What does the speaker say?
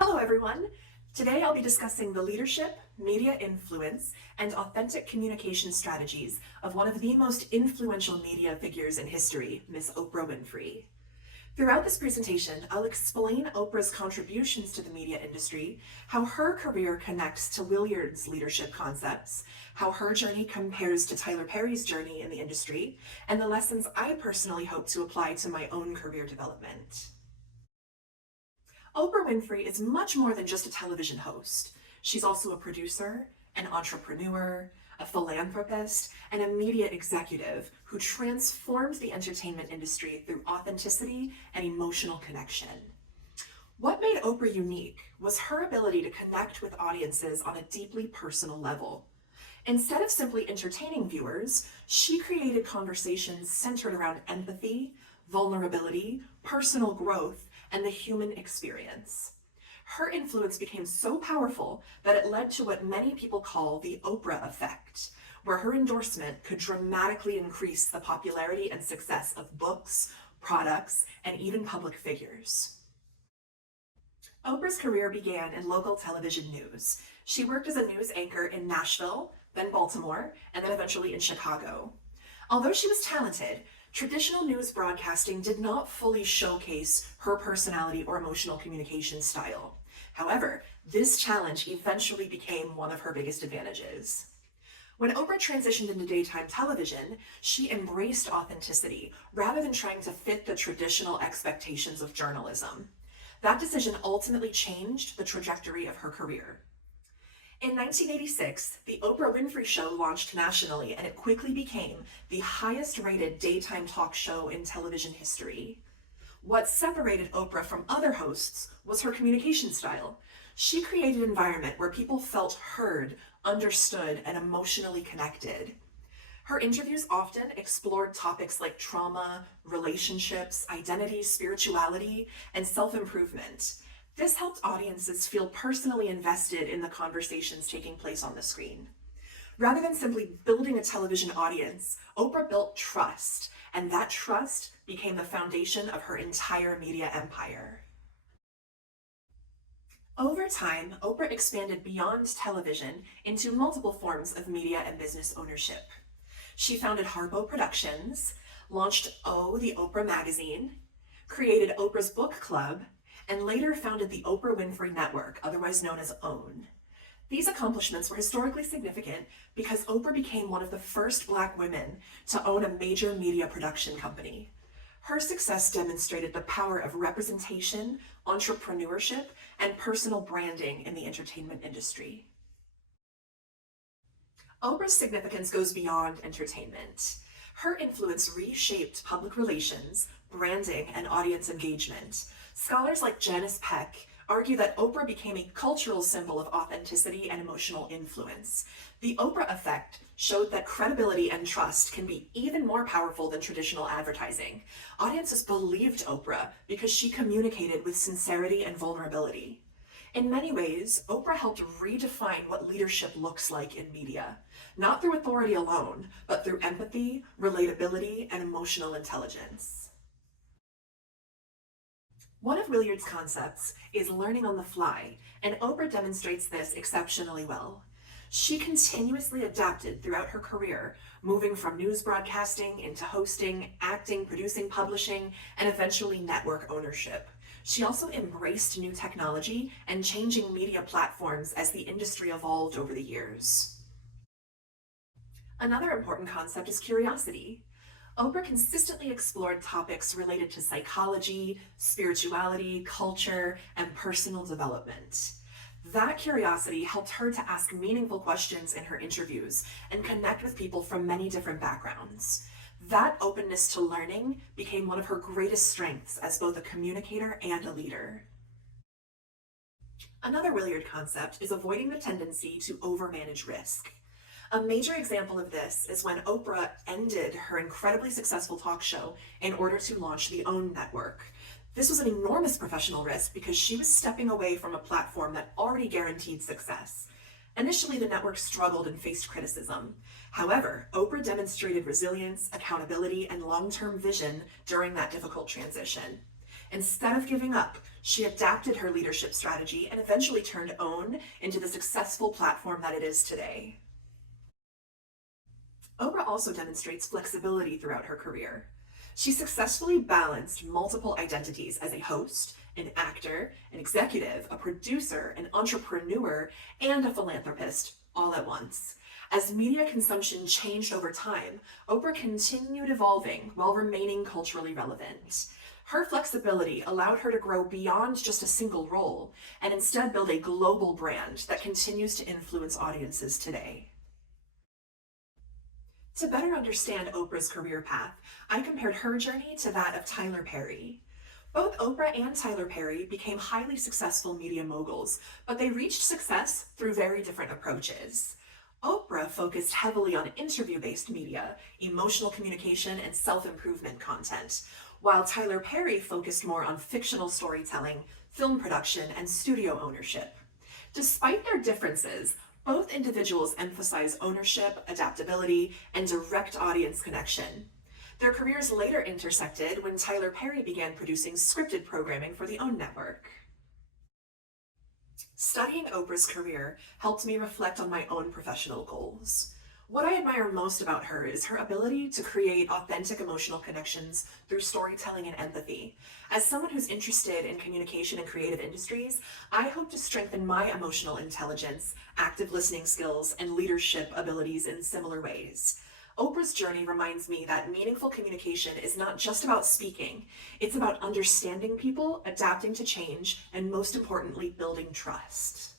Hello, everyone. Today I'll be discussing the leadership, media influence, and authentic communication strategies of one of the most influential media figures in history, Miss Oprah Winfrey. Throughout this presentation, I'll explain Oprah's contributions to the media industry, how her career connects to Williard's leadership concepts, how her journey compares to Tyler Perry's journey in the industry, and the lessons I personally hope to apply to my own career development. Oprah Winfrey is much more than just a television host. She's also a producer, an entrepreneur, a philanthropist, and a media executive who transformed the entertainment industry through authenticity and emotional connection. What made Oprah unique was her ability to connect with audiences on a deeply personal level. Instead of simply entertaining viewers, she created conversations centered around empathy, vulnerability, personal growth, and the human experience. Her influence became so powerful that it led to what many people call the Oprah effect, where her endorsement could dramatically increase the popularity and success of books, products, and even public figures. Oprah's career began in local television news. She worked as a news anchor in Nashville, then Baltimore, and then eventually in Chicago. Although she was talented, traditional news broadcasting did not fully showcase her personality or emotional communication style. However, this challenge eventually became one of her biggest advantages. When Oprah transitioned into daytime television, she embraced authenticity rather than trying to fit the traditional expectations of journalism. That decision ultimately changed the trajectory of her career. In 1986, The Oprah Winfrey Show launched nationally, and it quickly became the highest rated daytime talk show in television history. What separated Oprah from other hosts was her communication style. She created an environment where people felt heard, understood, and emotionally connected. Her interviews often explored topics like trauma, relationships, identity, spirituality, and self-improvement. This helped audiences feel personally invested in the conversations taking place on the screen. Rather than simply building a television audience, Oprah built trust, and that trust became the foundation of her entire media empire. Over time, Oprah expanded beyond television into multiple forms of media and business ownership. She founded Harpo Productions, launched O, the Oprah magazine, created Oprah's book club, and later founded the Oprah Winfrey Network, otherwise known as OWN. These accomplishments were historically significant because Oprah became one of the first Black women to own a major media production company. Her success demonstrated the power of representation, entrepreneurship, and personal branding in the entertainment industry. Oprah's significance goes beyond entertainment. Her influence reshaped public relations, branding, and audience engagement. Scholars like Janice Peck argue that Oprah became a cultural symbol of authenticity and emotional influence. The Oprah effect showed that credibility and trust can be even more powerful than traditional advertising. Audiences believed Oprah because she communicated with sincerity and vulnerability. In many ways, Oprah helped redefine what leadership looks like in media, not through authority alone, but through empathy, relatability, and emotional intelligence. One of Williard's concepts is learning on the fly, and Oprah demonstrates this exceptionally well. She continuously adapted throughout her career, moving from news broadcasting into hosting, acting, producing, publishing, and eventually network ownership. She also embraced new technology and changing media platforms as the industry evolved over the years. Another important concept is curiosity. Oprah consistently explored topics related to psychology, spirituality, culture, and personal development. That curiosity helped her to ask meaningful questions in her interviews and connect with people from many different backgrounds. That openness to learning became one of her greatest strengths as both a communicator and a leader. Another Williard concept is avoiding the tendency to overmanage risk. A major example of this is when Oprah ended her incredibly successful talk show in order to launch the OWN network. This was an enormous professional risk because she was stepping away from a platform that already guaranteed success. Initially, the network struggled and faced criticism. However, Oprah demonstrated resilience, accountability, and long-term vision during that difficult transition. Instead of giving up, She adapted her leadership strategy and eventually turned OWN into the successful platform that it is today. Oprah also demonstrates flexibility throughout her career. She successfully balanced multiple identities as a host, an actor, an executive, a producer, an entrepreneur, and a philanthropist all at once. As media consumption changed over time, Oprah continued evolving while remaining culturally relevant. Her flexibility allowed her to grow beyond just a single role and instead build a global brand that continues to influence audiences today. To better understand Oprah's career path, I compared her journey to that of Tyler Perry. Both Oprah and Tyler Perry became highly successful media moguls, but they reached success through very different approaches. Oprah focused heavily on interview-based media, emotional communication, and self-improvement content, while Tyler Perry focused more on fictional storytelling, film production, and studio ownership. Despite their differences, both individuals emphasize ownership, adaptability, and direct audience connection. Their careers later intersected when Tyler Perry began producing scripted programming for the OWN network. Studying Oprah's career helped me reflect on my own professional goals. What I admire most about her is her ability to create authentic emotional connections through storytelling and empathy. As someone who's interested in communication and creative industries, I hope to strengthen my emotional intelligence, active listening skills, and leadership abilities in similar ways. Oprah's journey reminds me that meaningful communication is not just about speaking. It's about understanding people, adapting to change, and most importantly, building trust.